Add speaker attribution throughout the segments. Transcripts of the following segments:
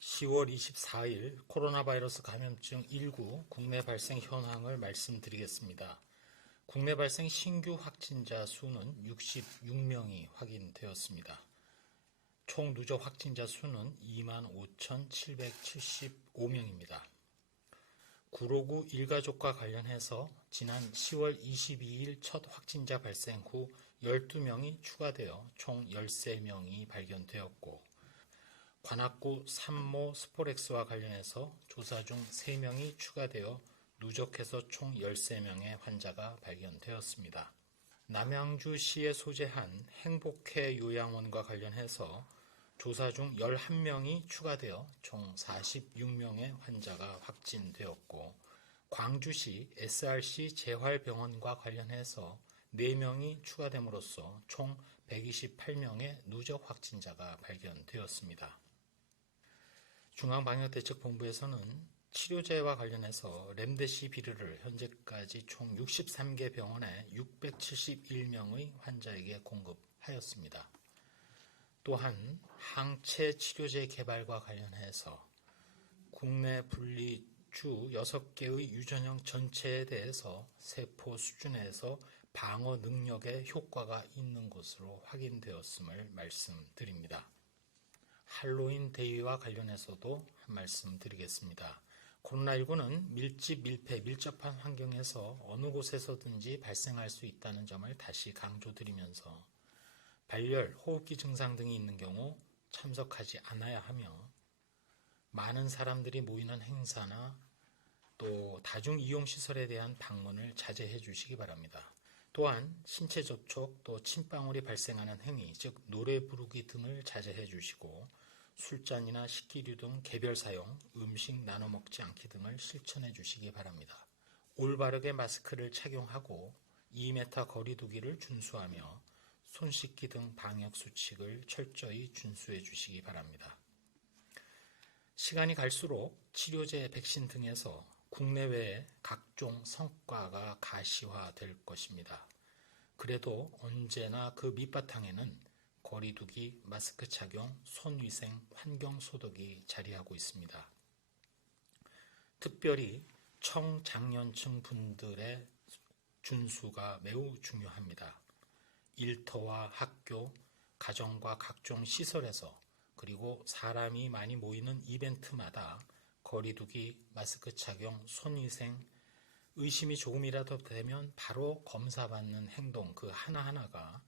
Speaker 1: (10월 24일) 코로나 바이러스 감염증 19 국내 발생 현황을 말씀드리겠습니다. 국내 발생 신규 확진자 수는 66명이 확인되었습니다. 총 누적 확진자 수는 25,775명입니다. 구로구 일가족과 관련해서 지난 10월 22일 첫 확진자 발생 후 12명이 추가되어 총 13명이 발견되었고 관악구 산모 스포렉스와 관련해서 조사 중 3명이 추가되어 누적해서 총 13명의 환자가 발견되었습니다. 남양주시에 소재한 행복회 요양원과 관련해서 조사 중 11명이 추가되어 총 46명의 환자가 확진되었고 광주시 SRC 재활병원과 관련해서 4명이 추가됨으로써 총 128명의 누적 확진자가 발견되었습니다. 중앙방역대책본부에서는 치료제와 관련해서 렘데시비르를 현재까지 총 63개 병원에 671명의 환자에게 공급하였습니다. 또한 항체 치료제 개발과 관련해서 국내 분리 주 6개의 유전형 전체에 대해서 세포 수준에서 방어 능력에 효과가 있는 것으로 확인되었음을 말씀드립니다. 할로윈 대위와 관련해서도 한 말씀 드리겠습니다. 코로나19는 밀집, 밀폐, 밀접한 환경에서 어느 곳에서든지 발생할 수 있다는 점을 다시 강조드리면서 발열, 호흡기 증상 등이 있는 경우 참석하지 않아야 하며 많은 사람들이 모이는 행사나 또 다중 이용 시설에 대한 방문을 자제해 주시기 바랍니다. 또한 신체 접촉 또 침방울이 발생하는 행위, 즉 노래 부르기 등을 자제해 주시고 술잔이나 식기류 등 개별 사용, 음식 나눠 먹지 않기 등을 실천해 주시기 바랍니다. 올바르게 마스크를 착용하고 2m 거리 두기를 준수하며 손 씻기 등 방역 수칙을 철저히 준수해 주시기 바랍니다. 시간이 갈수록 치료제, 백신 등에서 국내외에 각종 성과가 가시화될 것입니다. 그래도 언제나 그 밑바탕에는 거리두기, 마스크 착용, 손위생, 환경 소독이 자리하고 있습니다. 특별히 청장년층 분들의 준수가 매우 중요합니다. 일터와 학교, 가정과 각종 시설에서 그리고 사람이 많이 모이는 이벤트마다 거리두기, 마스크 착용, 손위생, 의심이 조금이라도 되면 바로 검사받는 행동 그 하나하나가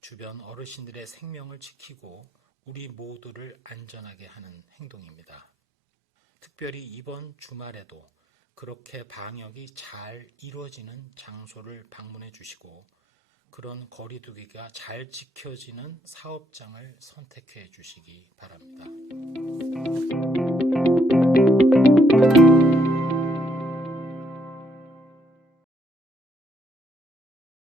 Speaker 1: 주변 어르신들의 생명을 지키고 우리 모두를 안전하게 하는 행동입니다. 특별히 이번 주말에도 그렇게 방역이 잘 이루어지는 장소를 방문해 주시고 그런 거리두기가 잘 지켜지는 사업장을 선택해 주시기 바랍니다.